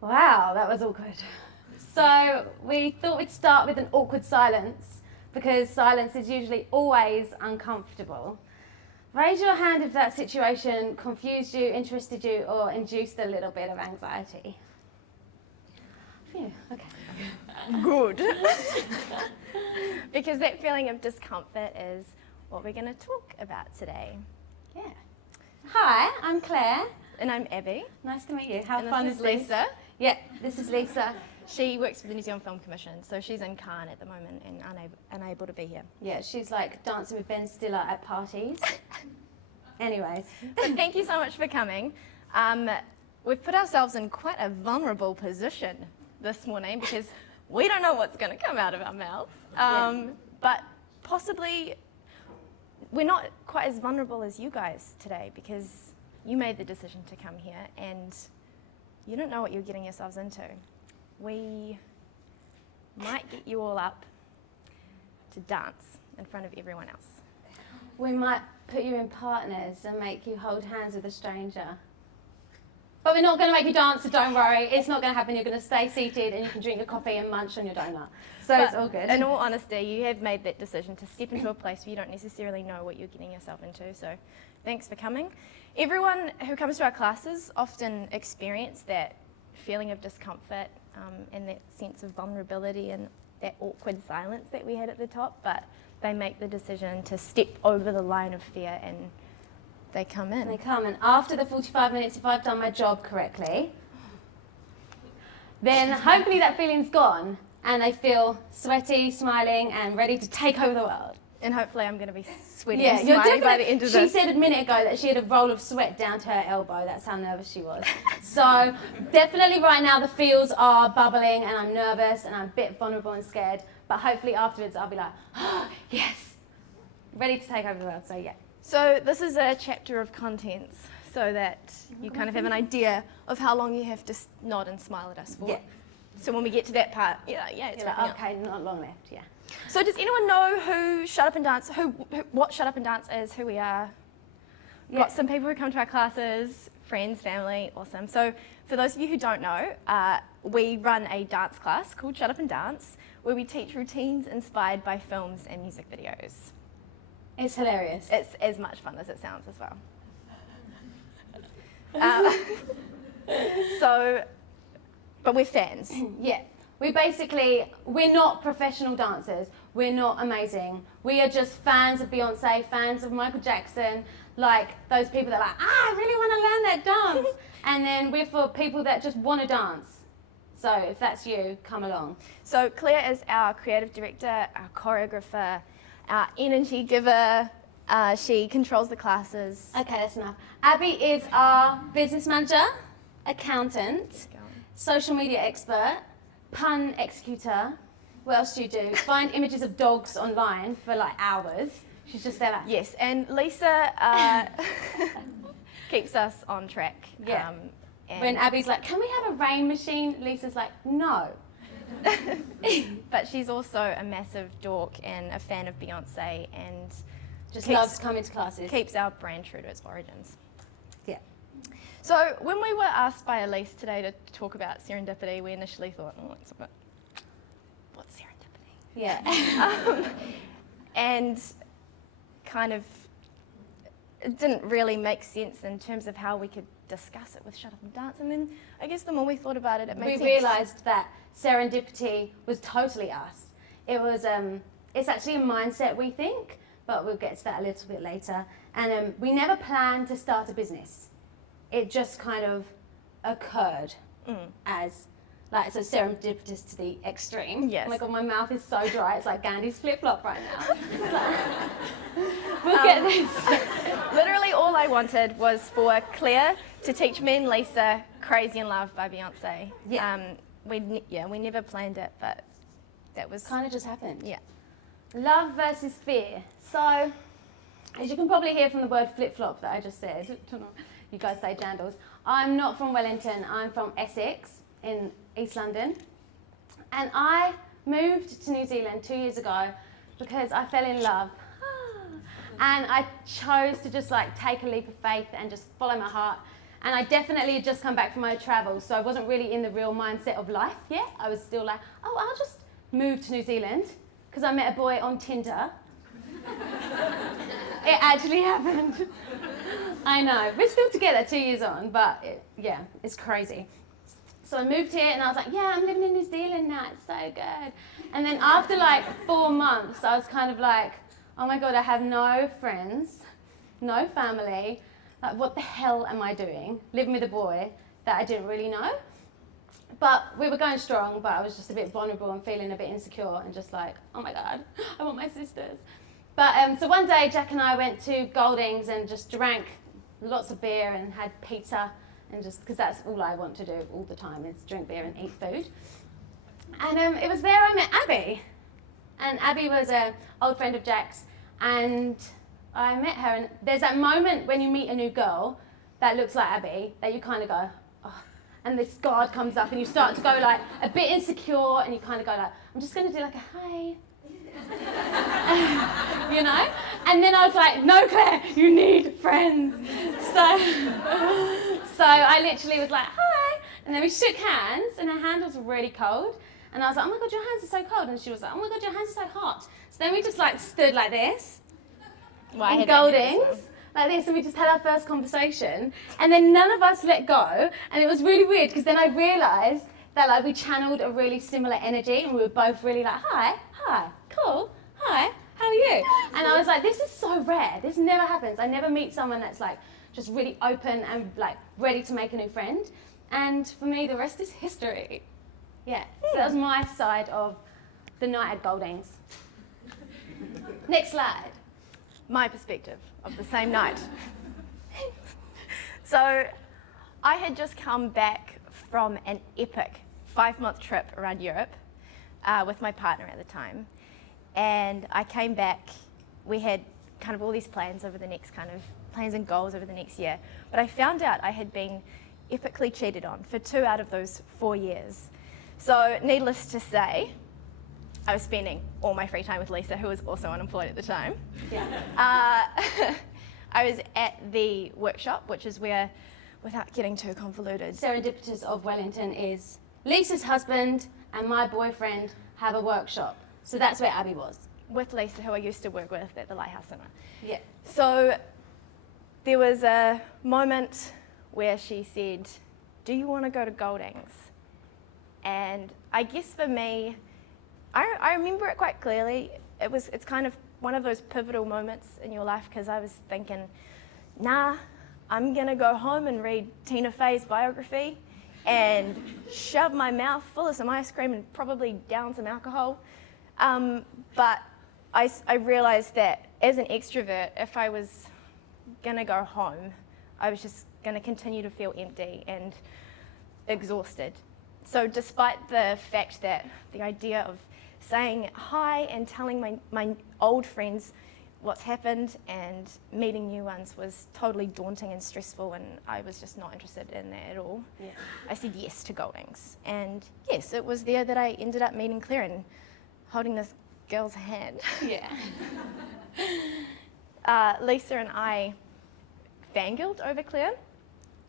Wow, that was awkward. So we thought we'd start with an awkward silence because silence is usually always uncomfortable. Raise your hand if that situation confused you, interested you, or induced a little bit of anxiety. Phew, okay. Good. Because that feeling of discomfort is what we're going to talk about today. Yeah. Hi, I'm Claire. And I'm Abby. Nice to meet you. How and fun this is Lisa. Yeah, this is Lisa. She works for the New Zealand Film Commission, so she's in Cairn at the moment and unable to be here. Yeah, she's like dancing with Ben Stiller at parties. Anyways. But thank you so much for coming. We've put ourselves in quite a vulnerable position this morning because we don't know what's going to come out of our mouths. But possibly we're not quite as vulnerable as you guys today because you made the decision to come here and you don't know what you're getting yourselves into. We might get you all up to dance in front of everyone else. We might put you in partners and make you hold hands with a stranger. But we're not going to make you dance, so don't worry. It's not going to happen. You're going to stay seated and you can drink your coffee and munch on your donut. So it's all good. In all honesty, you have made that decision to step into a place where you don't necessarily know what you're getting yourself into. So thanks for coming. Everyone who comes to our classes often experience that feeling of discomfort and that sense of vulnerability and that awkward silence that we had at the top, but they make the decision to step over the line of fear and they come in. They come, and after the 45 minutes, if I've done my job correctly, then hopefully that feeling's gone and they feel sweaty, smiling, and ready to take over the world. And hopefully I'm going to be sweaty and smiling by the end of this. She said a minute ago that she had a roll of sweat down to her elbow. That's how nervous she was. So definitely right now the feels are bubbling and I'm nervous and I'm a bit vulnerable and scared. But hopefully afterwards I'll be like, oh, yes, ready to take over the world. So yeah. So this is a chapter of contents so that you kind of have an idea of how long you have to nod and smile at us for. Yeah. So when we get to that part, it's like, okay, not long left, yeah. So does anyone know who Shut Up and Dance, what Shut Up and Dance is, who we are? Yeah. Got some people who come to our classes, friends, family, awesome. So for those of you who don't know, we run a dance class called Shut Up and Dance where we teach routines inspired by films and music videos. It's hilarious. It's as much fun as it sounds as well. But we're fans. Yeah. We're not professional dancers. We're not amazing. We are just fans of Beyonce, fans of Michael Jackson, like those people that are like, I really want to learn that dance. And then we're for people that just want to dance. So if that's you, come along. So Claire is our creative director, our choreographer, our energy giver. She controls the classes. Okay, that's enough. Abby is our business manager, accountant, social media expert, pun executor. What else do you do? Find images of dogs online for like hours. She's just there like... Yes, and Lisa keeps us on track. Yeah. When Abby's like, can we have a rain machine? Lisa's like, no. But she's also a massive dork and a fan of Beyonce and just loves coming to classes. Keeps our brand true to its origins. Yeah. So when we were asked by Elise today to talk about serendipity, we initially thought, what's serendipity? Yeah. And kind of it didn't really make sense in terms of how we could discuss it with Shut Up and Dance. And then I guess the more we thought about it, it made sense. We realised that serendipity was totally us. It was, it's actually a mindset, we think, but we'll get to that a little bit later. And we never planned to start a business. It just kind of occurred as, like, so serendipitous to the extreme. Yes. Oh my God, my mouth is so dry. It's like Gandhi's flip-flop right now. We'll get this. Literally all I wanted was for Claire to teach me and Lisa Crazy in Love by Beyonce. Yeah. We never planned it, but that was... Kind of just happened. Yeah. Love versus fear. So, as you can probably hear from the word flip-flop that I just said, you guys say jandals. I'm not from Wellington, I'm from Essex in East London. And I moved to New Zealand 2 years ago because I fell in love. And I chose to just like take a leap of faith and just follow my heart And I definitely had just come back from my travels, so I wasn't really in the real mindset of life yet. I was still like, oh, I'll just move to New Zealand, because I met a boy on Tinder. It actually happened. I know. We're still together 2 years on, but it's crazy. So I moved here and I was like, yeah, I'm living in New Zealand now, it's so good. And then after like 4 months, I was kind of like, oh my God, I have no friends, no family. Like, what the hell am I doing? Living with a boy that I didn't really know. But we were going strong, but I was just a bit vulnerable and feeling a bit insecure and just like, oh my God, I want my sisters. But so one day, Jack and I went to Goldings and just drank lots of beer and had pizza, and just because that's all I want to do all the time is drink beer and eat food. And it was there I met Abby. And Abby was an old friend of Jack's, and I met her, and there's that moment when you meet a new girl that looks like Abby that you kind of go, oh, and this guard comes up and you start to go like a bit insecure, and you kind of go like, I'm just going to do like a hi. You know? And then I was like, no, Claire, you need friends. So I literally was like, hi. And then we shook hands, and her hand was really cold. And I was like, oh my God, your hands are so cold. And she was like, oh my God, your hands are so hot. So then we just like stood like this in Goldings, like this, and we just had our first conversation. And then none of us let go. And it was really weird, because then I realised that like we channeled a really similar energy, and we were both really like, hi, cool, hi, how are you? And I was like, this is so rare. This never happens. I never meet someone that's like just really open and like ready to make a new friend. And for me, the rest is history. Yeah, so that was my side of the night at Goldings. Next slide. My perspective of the same night. So I had just come back from an epic 5-month trip around Europe with my partner at the time. And I came back, we had kind of all these plans over the next plans and goals over the next year. But I found out I had been epically cheated on for 2 out of those 4 years. So needless to say, I was spending all my free time with Lisa, who was also unemployed at the time. Yeah. I was at the workshop, which is where, without getting too convoluted, Serendipitous of Wellington is Lisa's husband and my boyfriend have a workshop. So that's where Abby was. with Lisa, who I used to work with at the Lighthouse Centre. Yeah. So there was a moment where she said, do you want to go to Goldings? And I guess for me, I remember it quite clearly. It's kind of one of those pivotal moments in your life, because I was thinking, nah, I'm gonna go home and read Tina Fey's biography and shove my mouth full of some ice cream and probably down some alcohol. But I realized that as an extrovert, if I was gonna go home, I was just gonna continue to feel empty and exhausted. So despite the fact that the idea of saying hi and telling my old friends what's happened and meeting new ones was totally daunting and stressful, and I was just not interested in that at all. Yeah. I said yes to Goldings. And yes, it was there that I ended up meeting Claire and holding this girl's hand. Yeah. Lisa and I fangirled over Claire.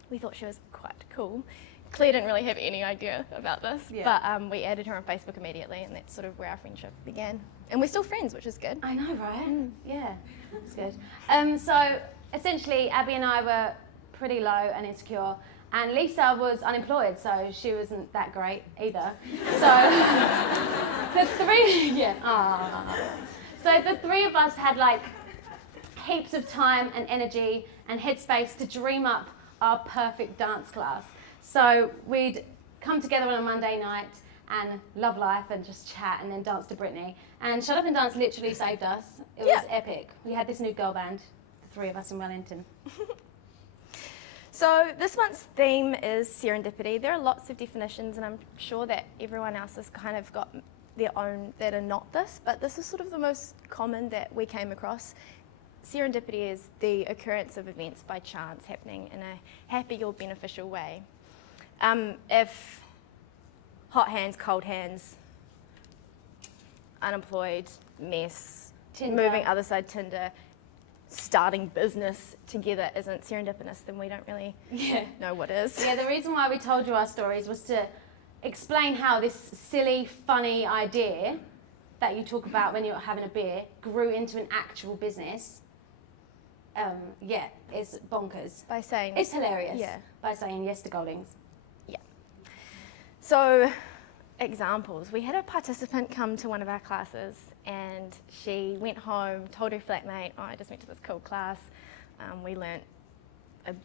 We thought she was quite cool. Claire didn't really have any idea about this, but we added her on Facebook immediately, and that's sort of where our friendship began. And we're still friends, which is good. I know, right? Yeah, that's good. So essentially, Abby and I were pretty low and insecure, and Lisa was unemployed, so she wasn't that great either. So the three of us had like heaps of time and energy and headspace to dream up our perfect dance class. So we'd come together on a Monday night and love life and just chat and then dance to Britney. And Shut Up and Dance literally saved us. It was epic. We had this new girl band, the three of us in Wellington. So this month's theme is serendipity. There are lots of definitions, and I'm sure that everyone else has kind of got their own that are not this, but this is sort of the most common that we came across. Serendipity is the occurrence of events by chance happening in a happy or beneficial way. If hot hands, cold hands, unemployed, mess, Tinder. moving other side Tinder, starting business together isn't serendipitous, then we don't really know what is. Yeah, the reason why we told you our stories was to explain how this silly, funny idea that you talk about when you're having a beer grew into an actual business. It's bonkers. By saying... It's hilarious. Yeah. By saying yes to Goldings. Yeah. So, examples. We had a participant come to one of our classes and she went home, told her flatmate, I just went to this cool class. We learnt a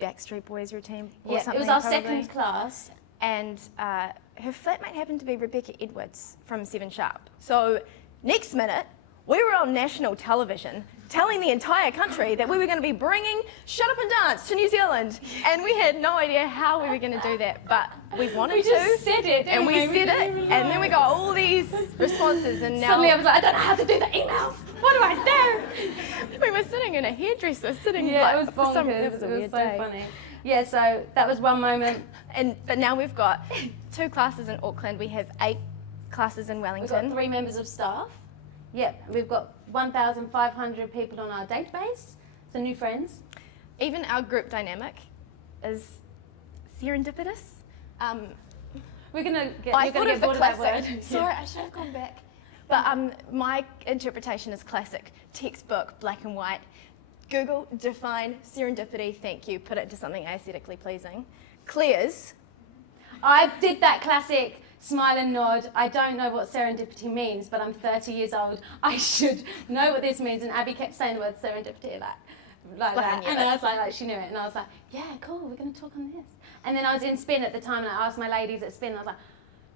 Backstreet Boys routine or something. It was our probably. second class. And her flatmate happened to be Rebecca Edwards from 7 Sharp. So next minute, we were on national television telling the entire country that we were going to be bringing Shut Up and Dance to New Zealand. And we had no idea how we were going to do that, but we wanted to. We just said it, and we said it, and then we got all these responses, and now... Suddenly I was like, I don't know how to do the emails. What do I do? We were sitting in a hairdresser, it was bonkers. It was a weird so day. funny. Yeah, so that was one moment. But now we've got 2 classes in Auckland. We have 8 classes in We've Wellington. got 3 members of staff. Yep, we've got 1,500 people on our database, so new friends. Even our group dynamic is serendipitous. We're gonna get. I You're thought gonna of get the bored of that classic. word. Sorry, I should have gone back. But my interpretation is classic, textbook, black and white. Google, define serendipity, thank you, put it into something aesthetically pleasing. Claire's. I did that classic smile and nod. I don't know what serendipity means, but I'm 30 years old. I should know what this means. And Abby kept saying the word serendipity like that. And I was like, she knew it. And I was like, yeah, cool, we're going to talk on this. And then I was in Spin at the time, and I asked my ladies at Spin, I was like,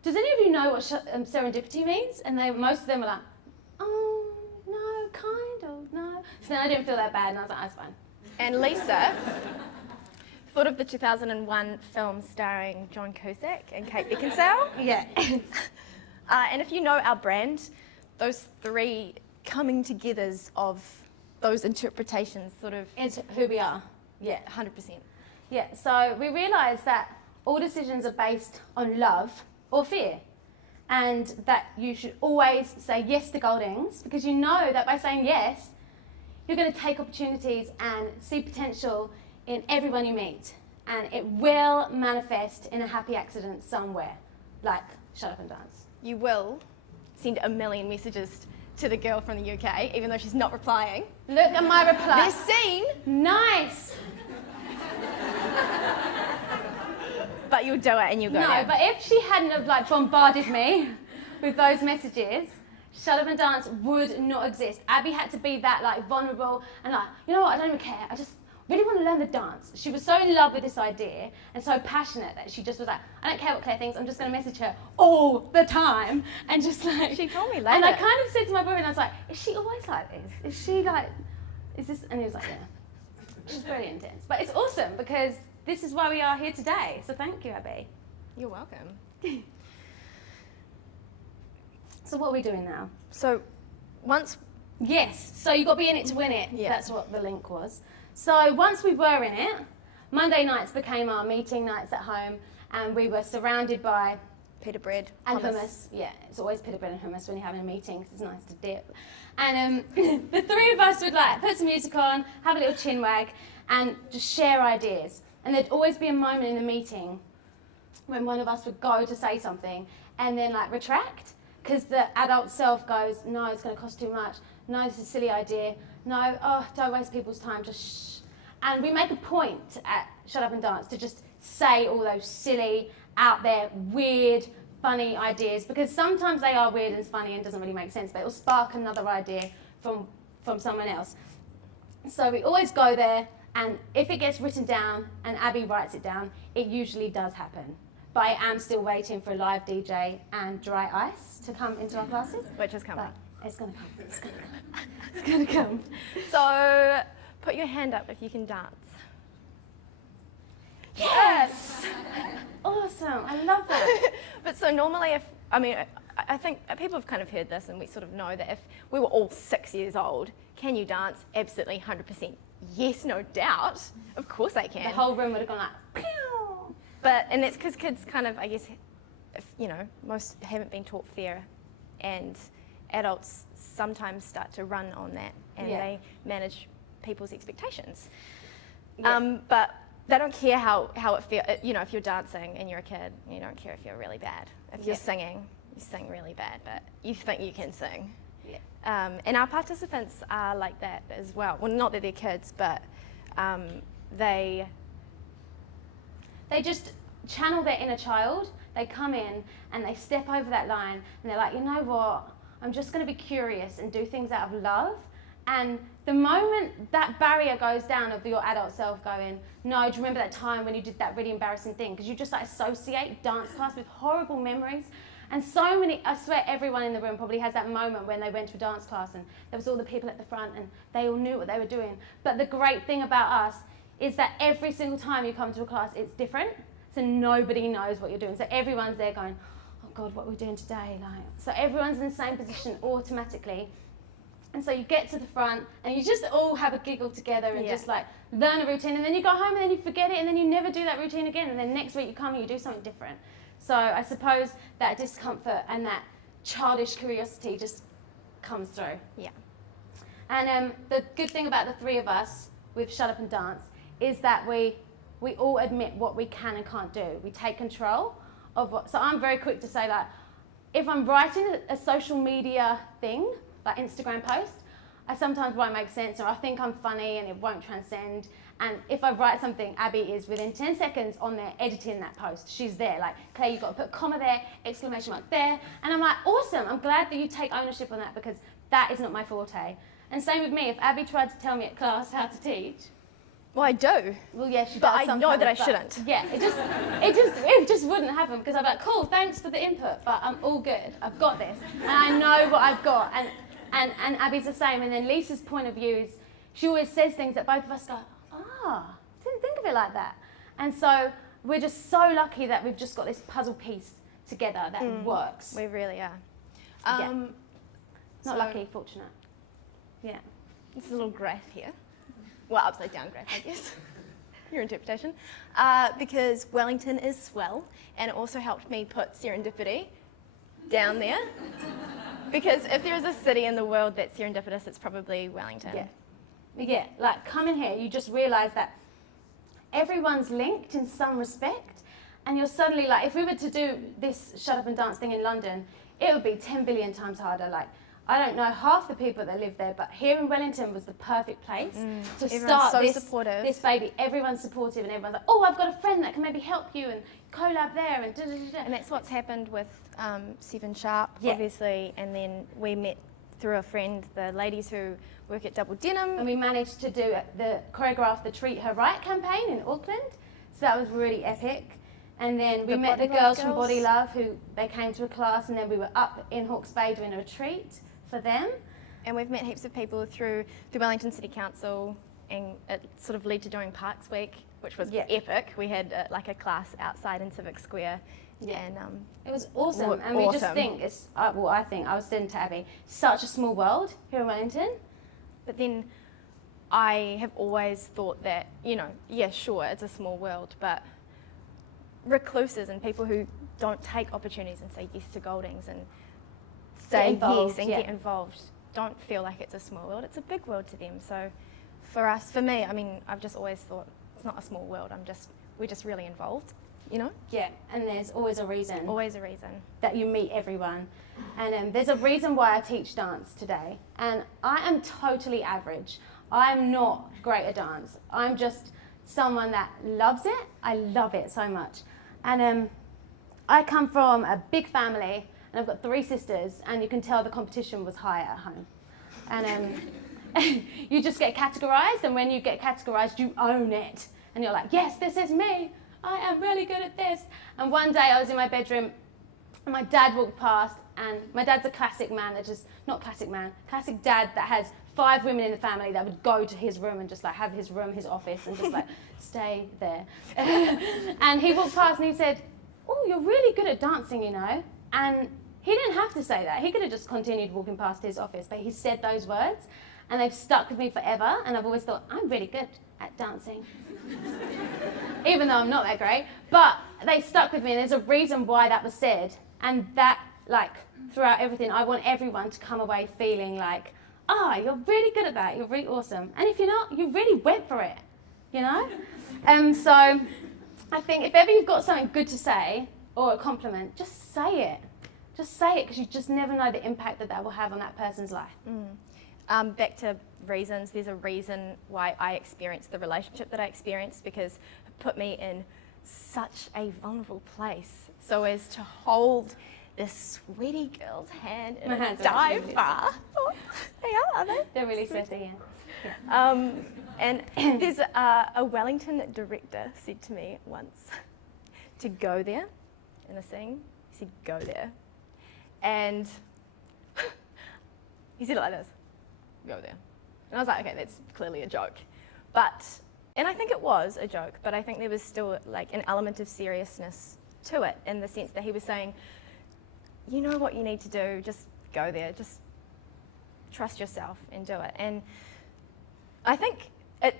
does any of you know what serendipity means? And most of them were like, oh, no, kind of, no. So then I didn't feel that bad, and I was like, that's fine. And Lisa thought of the 2001 film starring John Cusack and Kate Beckinsale. Yeah. And if you know our brand, those 3 coming togethers of those interpretations sort of... It's who we are. Yeah, 100%. Yeah, so we realised that all decisions are based on love or fear, and that you should always say yes to Goldings, because you know that by saying yes, you're going to take opportunities and see potential in everyone you meet, and it will manifest in a happy accident somewhere, like Shut Up and Dance. You will send a million messages to the girl from the UK, even though she's not replying. Look at my reply. They're seen, Nice. but you'll do it and you'll go No, there. but if she hadn't have bombarded me with those messages, Shut Up and Dance would not exist. Abby had to be that vulnerable and you know what, I don't even care. I just really want to learn the dance. She was so in love with this idea and so passionate that she just was like, I don't care what Claire thinks, I'm just going to message her all the time. And just She told me later. And I kind of said to my boyfriend, I was like, is she always like this? Is she is this? And he was like, yeah. She's very intense. But it's awesome because this is why we are here today. So thank you, Abby. You're welcome. So what are we doing now? So once... Yes, so you got to be in it to win it. Yeah. That's what the link was. So once we were in it, Monday nights became our meeting nights at home, and we were surrounded by Pita bread, and hummus. Yeah, it's always pita bread and hummus when you're having a meeting because it's nice to dip. And the 3 of us would put some music on, have a little chin wag, and just share ideas. And there'd always be a moment in the meeting when one of us would go to say something and then retract, because the adult self goes, no, it's going to cost too much. No, this is a silly idea. No, don't waste people's time, just shh. And we make a point at Shut Up and Dance to just say all those silly, out there, weird, funny ideas, because sometimes they are weird and funny and doesn't really make sense, but it will spark another idea from someone else. So we always go there, and if it gets written down and Abby writes it down, it usually does happen. But I am still waiting for a live DJ and dry ice to come into our classes. which is coming. But it's going to come. It's going to come. It's going to come. So put your hand up if you can dance. Yes! Awesome. I love that. But so normally I think people have kind of heard this, and we sort of know that if we were all 6 years old, can you dance? Absolutely, 100%. Yes, no doubt. Of course I can. The whole room would have gone pew! And that's because kids kind of, I guess, most haven't been taught fair, and adults sometimes start to run on that, and Yeah. they manage people's expectations. Yeah. But they don't care how it feels. You know, if you're dancing and you're a kid, you don't care if you're really bad. If you're singing, you sing really bad, but you think you can sing. Yeah. And our participants are like that as well. Well, not that they're kids, but they just channel their inner child. They come in and they step over that line and they're like, you know what, I'm just going to be curious and do things out of love. And the moment that barrier goes down of your adult self going, no, do you remember that time when you did that really embarrassing thing? Because you just like associate dance class with horrible memories. And so many, I swear everyone in the room probably has that moment when they went to a dance class and there was all the people at the front and they all knew what they were doing. But the great thing about us is that every single time you come to a class, it's different. So nobody knows what you're doing. So everyone's there going, oh God, what are we doing today? Like, so everyone's in the same position automatically. And so you get to the front and you just all have a giggle together and just like learn a routine, and then you go home and then you forget it and then you never do that routine again, and then next week you come and you do something different. So I suppose that discomfort and that childish curiosity just comes through. Yeah. And the good thing about the three of us with Shut Up and Dance is that we all admit what we can and can't do. We take control of what, so I'm very quick to say, like, if I'm writing a social media thing, like Instagram post, I sometimes won't make sense, or I think I'm funny and it won't transcend. And if I write something, Abby is within 10 seconds on there editing that post. She's there, like, Claire, you've got to put a comma there, exclamation mark there. And I'm like, awesome, I'm glad that you take ownership on that, because that is not my forte. And same with me, if Abby tried to tell me at class how to teach. Well, I do. Well, yeah, she does But I sometimes, know that I but shouldn't. Yeah, it just wouldn't happen, because I'm like, cool, thanks for the input, but I'm all good. I've got this, and I know what I've got. And Abby's the same. And then Lisa's point of view is, she always says things that both of us go, didn't think of it like that. And so we're just so lucky that we've just got this puzzle piece together that works. We really are. Not lucky, fortunate. Yeah. This is a little graph here. Well, upside down graph, I guess. Your interpretation. Because Wellington is swell, and it also helped me put serendipity down there. Because if there is a city in the world that's serendipitous, it's probably Wellington. Yeah, like coming here, you just realise that everyone's linked in some respect, and you're suddenly like, if we were to do this Shut Up and Dance thing in London, it would be 10 billion times harder. Like, I don't know half the people that live there, but here in Wellington was the perfect place to start this baby. Everyone's supportive and everyone's like, oh, I've got a friend that can maybe help you and collab there and da-da-da-da. And that's what's happened with Seven Sharp, obviously, and then we met through a friend, the ladies who work at Double Denim. And we managed to choreograph the Treat Her Right campaign in Auckland, so that was really epic. And then we met the girls from Body Love, who they came to a class, and then we were up in Hawke's Bay doing a retreat for them. And we've met heaps of people through the Wellington City Council, and it sort of led to doing Parks Week, which was epic. We had like a class outside in Civic Square. And it was awesome. And we just think it's, I was saying to Abby, such a small world here in Wellington. But then I have always thought that, sure, it's a small world, but recluses and people who don't take opportunities and say yes to Goldings and say yes and get involved don't feel like it's a small world. It's a big world to them. So for me, I mean, I've just always thought it's not a small world. We're just really involved, Yeah, and there's always a reason. Always a reason. That you meet everyone. And there's a reason why I teach dance today. And I am totally average. I'm not great at dance. I'm just someone that loves it. I love it so much. And I come from a big family, and I've got 3 sisters, and you can tell the competition was high at home. And you just get categorized, and when you get categorized, you own it. And you're like, yes, this is me. I am really good at this. And one day I was in my bedroom, and my dad walked past, and my dad's a classic man that just, not classic man, classic dad that has 5 women in the family that would go to his room and just like have his room, his office, and just like stay there. And he walked past and he said, oh, you're really good at dancing, And he didn't have to say that. He could have just continued walking past his office, but he said those words, and they've stuck with me forever. And I've always thought, I'm really good at dancing. Even though I'm not that great, but they stuck with me, and there's a reason why that was said. And that, like, throughout everything, I want everyone to come away feeling like, you're really good at that, you're really awesome. And if you're not, you really went for it, you know? So I think if ever you've got something good to say or a compliment, just say it. Just say it, because you just never know the impact that will have on that person's life. Back to reasons, there's a reason why I experienced the relationship that I experienced, because it put me in such a vulnerable place, so as to hold this sweaty girl's hand in a dive bar. Oh, they are they? They're really sweaty, yeah. And there's a Wellington director said to me once to go there in a scene. He said, go there. And he said it like this, go there. And I was like, okay, that's clearly a joke. And I think it was a joke, but I think there was still like an element of seriousness to it, in the sense that he was saying, you know what you need to do, just go there, just trust yourself and do it. And I think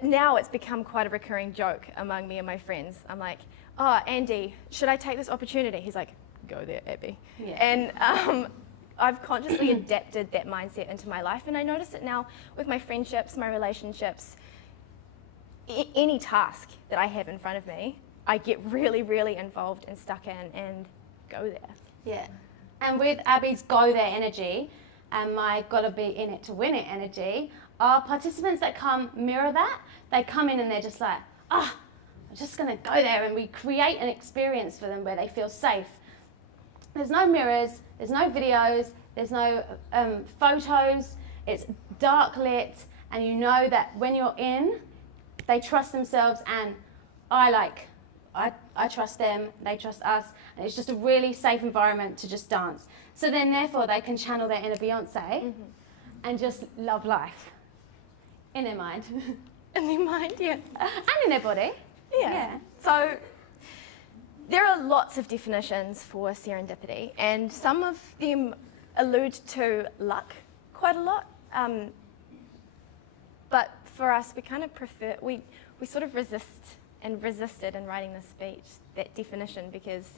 now it's become quite a recurring joke among me and my friends. I'm like, oh, Andy, should I take this opportunity? He's like, go there, Abby. Yeah. And I've consciously adapted that mindset into my life, and I notice it now with my friendships, my relationships. Any task that I have in front of me, I get really, really involved and stuck in and go there. Yeah. And with Abby's go there energy and my gotta be in it to win it energy, our participants that come mirror that. They come in and they're just like, I'm just gonna go there, and we create an experience for them where they feel safe. There's no mirrors, there's no videos, there's no photos, it's dark lit, and you know that when you're in, they trust themselves, and I trust them, they trust us, and it's just a really safe environment to just dance. So then therefore they can channel their inner Beyonce and just love life in their mind. In their mind, yeah. And in their body. Yeah. So there are lots of definitions for serendipity, and some of them allude to luck quite a lot. But for us, we kind of prefer, we sort of resisted in writing this speech, that definition, because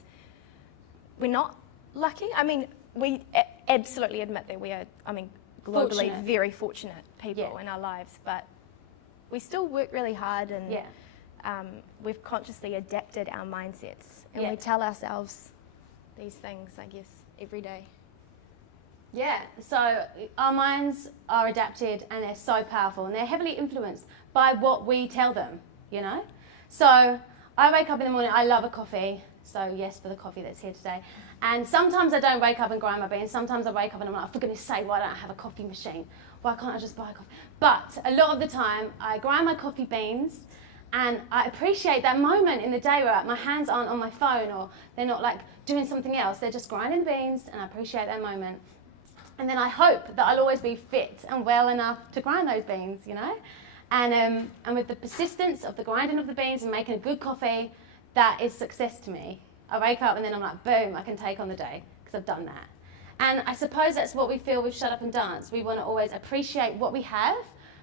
we're not lucky. I mean, we absolutely admit that we are, globally very fortunate people in our lives, but we still work really hard, and we've consciously adapted our mindsets, and we tell ourselves these things, I guess, every day. Yeah, so our minds are adapted, and they're so powerful, and they're heavily influenced by what we tell them, you know? So I wake up in the morning, I love a coffee, so yes for the coffee that's here today. And sometimes I don't wake up and grind my beans. Sometimes I wake up and I'm like, for goodness sake, why don't I have a coffee machine? Why can't I just buy a coffee? But a lot of the time, I grind my coffee beans, and I appreciate that moment in the day where my hands aren't on my phone, or they're not like doing something else. They're just grinding beans, and I appreciate that moment. And then I hope that I'll always be fit and well enough to grind those beans, you know? And with the persistence of the grinding of the beans and making a good coffee, that is success to me. I wake up and then I'm like, boom, I can take on the day because I've done that. And I suppose that's what we feel with Shut Up and Dance. We want to always appreciate what we have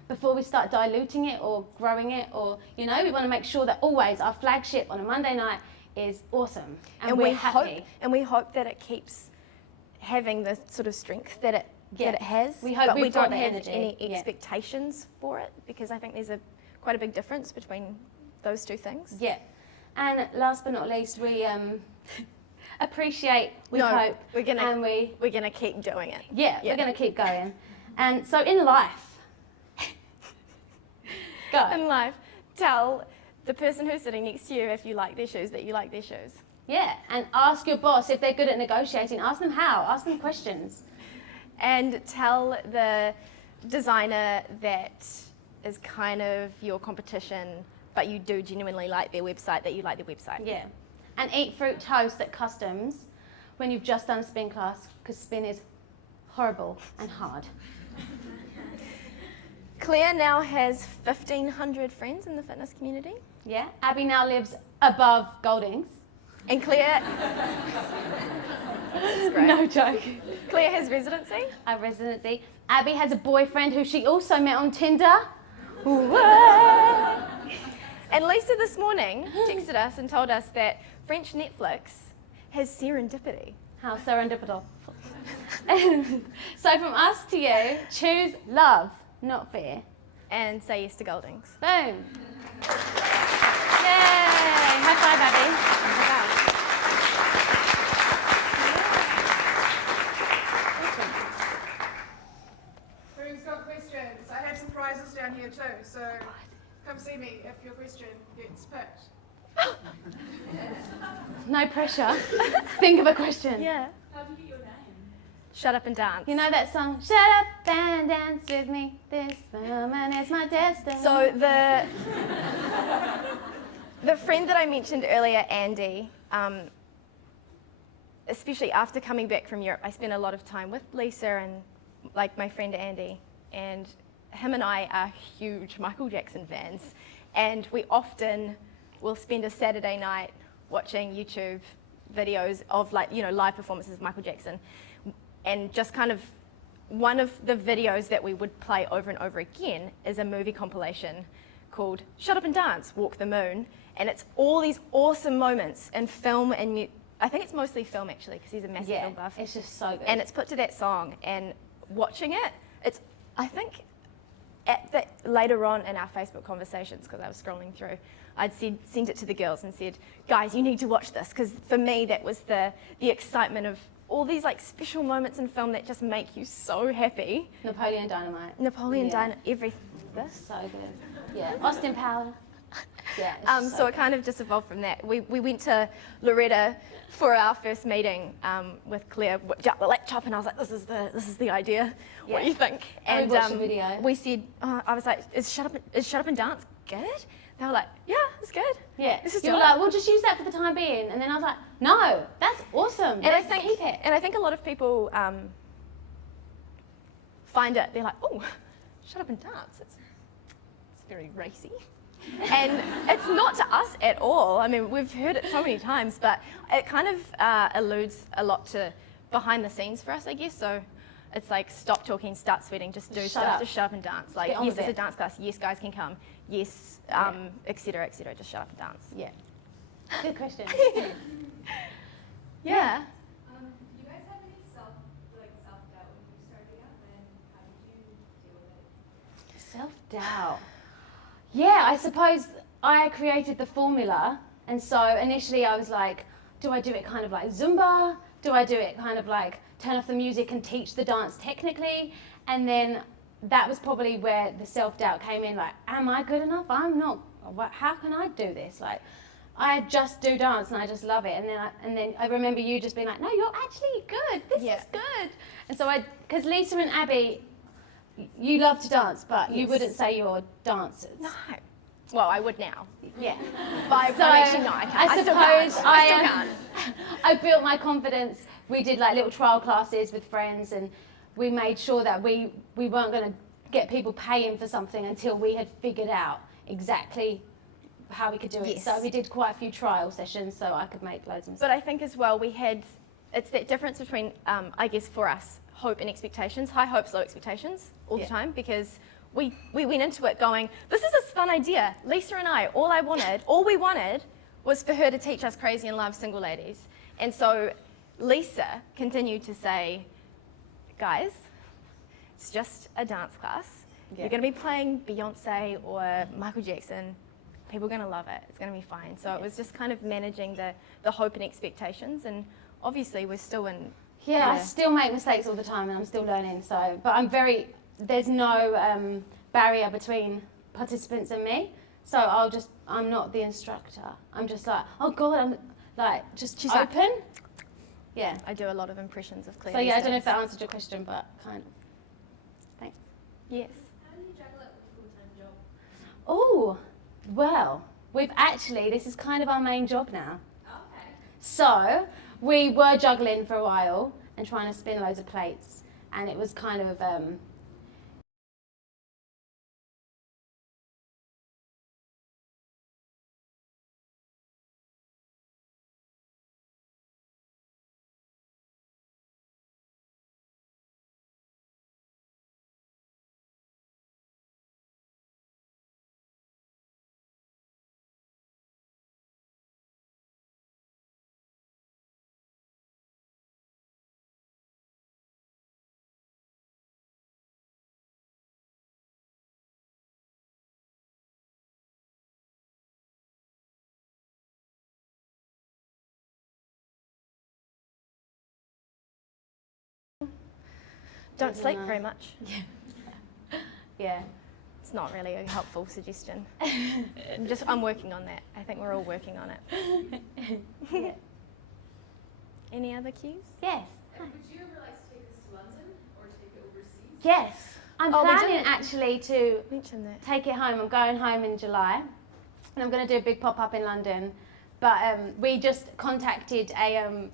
before we start diluting it or growing it, or, you know, we want to make sure that always our flagship on a Monday night is awesome. And we're happy. We hope that it keeps having the sort of strength that it has. We hope but we got don't the have energy. any expectations for it, because I think there's quite a big difference between those two things. Yeah. And last but not least, we appreciate, hope, we're gonna keep doing it. Yeah, we're gonna keep going. And so in life, go. In life, tell the person who's sitting next to you if you like their shoes, that you like their shoes. Yeah, and ask your boss if they're good at negotiating. Ask them how. Ask them questions. And tell the designer that is kind of your competition, but you do genuinely like their website, that you like their website. Yeah. And eat fruit toast at Customs when you've just done a spin class, because spin is horrible and hard. Claire now has 1,500 friends in the fitness community. Yeah. Abby now lives above Goldings. And Claire... No joke. Claire has residency. A residency. Abby has a boyfriend who she also met on Tinder. And Lisa this morning texted us and told us that French Netflix has serendipity. How serendipitous. So from us to you, choose love, not fear. And say yes to Goldings. Boom. Yay! High five, Abby. Who's got questions? I have some prizes down here too, so come see me if your question gets picked. No pressure. Think of a question. Yeah. How do you get your name? Shut up and dance. You know that song? Shut up and dance with me. This woman is my destiny. So the friend that I mentioned earlier, Andy, especially after coming back from Europe, I spent a lot of time with Lisa and like my friend Andy, and him and I are huge Michael Jackson fans, and we often will spend a Saturday night watching YouTube videos of live performances of Michael Jackson, and just kind of one of the videos that we would play over and over again is a movie compilation called Shut Up and Dance, Walk the Moon, and it's all these awesome moments in film and I think it's mostly film actually because he's a massive film buff. It's just so good. And it's put to that song, and watching it, I think later on in our Facebook conversations, because I was scrolling through, I'd sent it to the girls and said, guys, you need to watch this, because for me that was the excitement of all these like special moments in film that just make you so happy. Napoleon Dynamite. Everything. This. So good. Yeah. Austin Powers. Yeah. It's So it kind of just evolved from that. We went to Loretta for our first meeting with Claire, whipped out the laptop, and I was like, this is the idea. Yeah. What do you think? And we watched the video. We said, I was like, is Shut Up and Dance good? They were like, yeah, it's good. Yeah. This is You were like, we'll just use that for the time being, and then I was like, no, that's awesome. And I Let's keep it. think a lot of people find it. They're like, oh, Shut Up and Dance. It's very racy. And it's not to us at all. I mean, we've heard it so many times, but it kind of alludes a lot to behind the scenes for us, I guess. So it's like, stop talking, start sweating, just do stuff, just shut up and dance. Like, Get on yes, with it's a it. dance class, yes, guys can come, yes, et cetera, just shut up and dance. Yeah. Good question. Yeah. You guys have any self-doubt when you started out, and how did you deal with it? Self-doubt. Yeah, I suppose I created the formula, and so initially I was like, do I do it kind of like Zumba? Do I do it kind of like turn off the music and teach the dance technically? And then that was probably where the self-doubt came in, like, am I good enough? I'm not. How can I do this? Like, I just do dance and I just love it. And then I remember you just being like, no, you're actually good. This is good. And so because Lisa and Abby, you love to dance, but you wouldn't say you're dancers. No. Well, I would now. Yeah. But I'm actually not. I can't. I still can't. suppose I still can't. I built my confidence. We did like little trial classes with friends, and we made sure that we weren't going to get people paying for something until we had figured out exactly how we could do it. Yes. So we did quite a few trial sessions so I could make loads of mistakes. But I think as well it's that difference between, I guess for us, hope and expectations, high hopes, low expectations all the time, because we went into it going, this is a fun idea. Lisa and I, all we wanted was for her to teach us Crazy in Love single ladies. And so Lisa continued to say, guys, it's just a dance class. You're going to be playing Beyonce or Michael Jackson. People are going to love it. It's going to be fine. So it was just kind of managing the hope and expectations. And obviously we're still in... Yeah, I still make mistakes all the time and I'm still learning. So, but there's no barrier between participants and me. So I'm not the instructor. I'm just like, oh God, I'm like, just open. Yeah. I do a lot of impressions of Claire. So yeah, I these don't know if days. that answered your question, but kind of. Thanks. Yes. How do you juggle it with a full-time job? Oh, well, this is kind of our main job now. Okay. So we were juggling for a while and trying to spin loads of plates, and it was kind of Don't People sleep know. very much. Yeah. It's not really a helpful suggestion. I'm working on that. I think we're all working on it. Yeah. Any other cues? Yes. Would you ever like to take this to London or take it overseas? Yes. I'm Oh, we planning didn't actually to mention that. take it home. I'm going home in July, and I'm going to do a big pop-up in London. But we just contacted a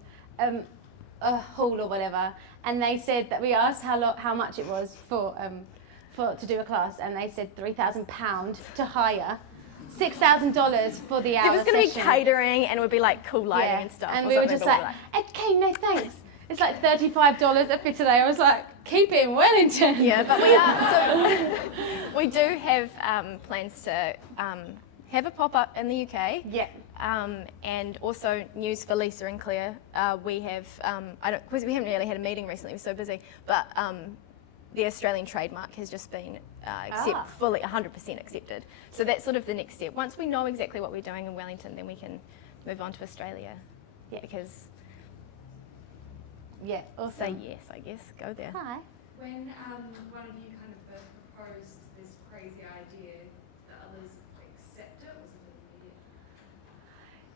hall or whatever, and they said that we asked how much it was for to do a class, and they said £3,000 to hire, $6,000 for the hour There was going to be session. catering and it would be like cool lighting Yeah. and stuff. And or we were something, just but like, okay, no thanks. It's like $35 a fit today. I was like, keep it in Wellington. yeah, but we are. So we do have plans to have a pop up in the UK. Yeah. And also news for Lisa and Claire. We have, because we haven't really had a meeting recently, we're so busy, but the Australian trademark has just been fully 100% accepted. So that's sort of the next step. Once we know exactly what we're doing in Wellington, then we can move on to Australia. Yeah. Because Yeah, say awesome. yes, I guess, go there. Hi. When one of you kind of first proposed this crazy idea, the others accept it? Was it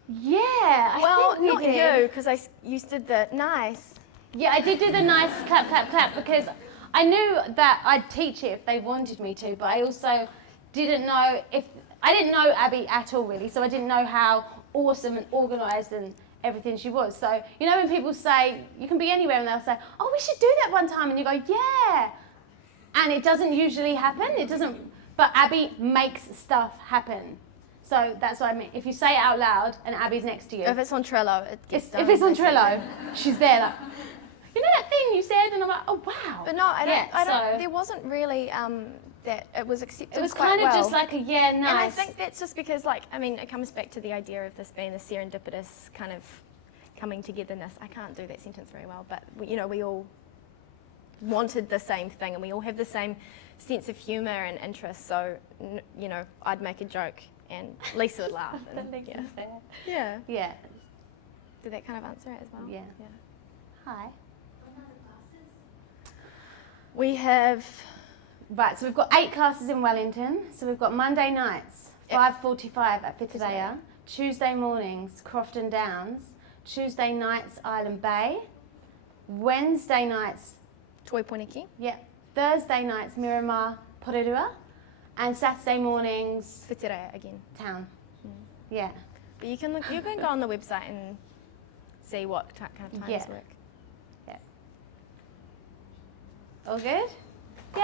immediate? Yeah, Well, I think not we did. you, because you did the nice. Yeah, I did do the nice clap, clap, clap because I knew that I'd teach it if they wanted me to, but I also didn't know I didn't know Abby at all really, so I didn't know how awesome and organised and everything she was. So, you know when people say, you can be anywhere and they'll say, oh, we should do that one time, and you go, yeah. And it doesn't usually happen, but Abby makes stuff happen. So that's what I mean. If you say it out loud and Abby's next to you. If it's on Trello, it gets done. If it's on basically. Trello, she's there like, you know that thing you said? And I'm like, oh wow. But no, I don't. so There wasn't really that it was accepted. it was quite kind of well. just like a yeah, nice. And I think that's just because, it comes back to the idea of this being the serendipitous kind of coming togetherness. I can't do that sentence very well, but we all wanted the same thing, and we all have the same sense of humour and interest. So, I'd make a joke, and Lisa would laugh. And, yeah. Yeah. Did that kind of answer it as well? Yeah. Hi. We have. Right, so we've got 8 classes in Wellington. So we've got Monday nights, 5:45 at Fittedale, Tuesday mornings, Crofton Downs, Tuesday nights, Island Bay, Wednesday nights, Toi Poiniki. yeah, Thursday nights, Miramar, Porirua, and Saturday mornings, Whitireia again. Town. Yeah. But you can go on the website and see what kind of times Yeah. work. All good? Yay!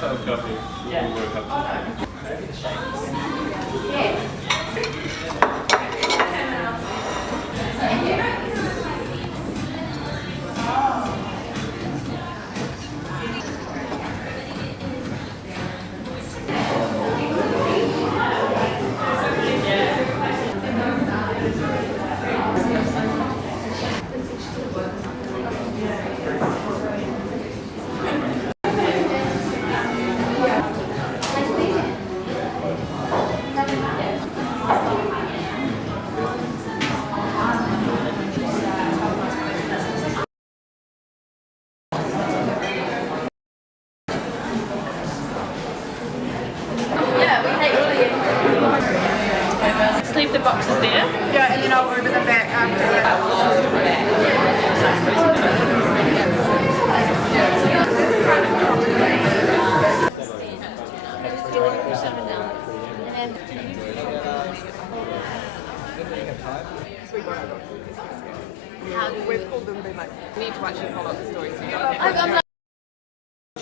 Sounds lovely. Yeah. Just leave the boxes there. Yeah, and then I'll over the back after We've called them been like, we need to actually follow up the story. So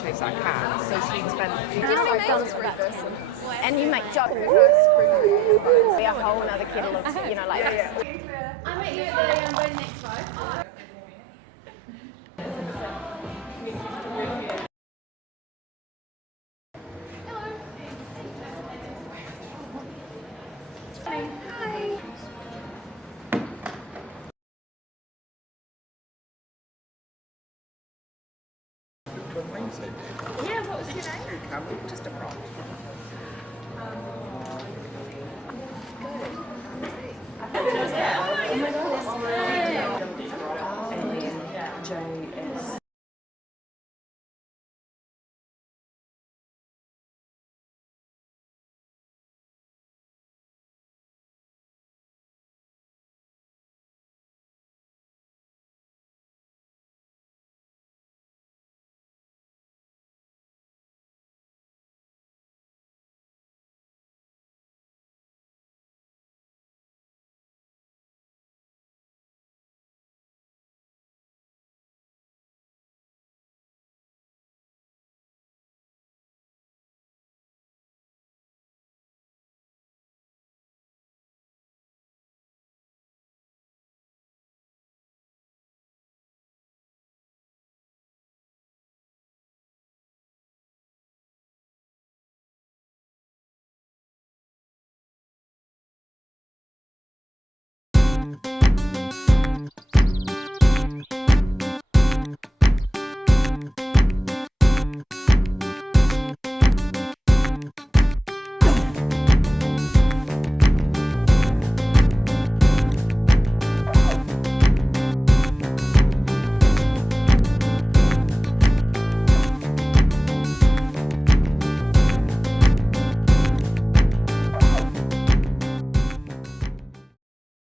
chase that cat. So she'd spent And you make jokes. Be a whole another kettle of, you know, like. I met you at the wedding expo. yeah, what was your name? Just a prompt.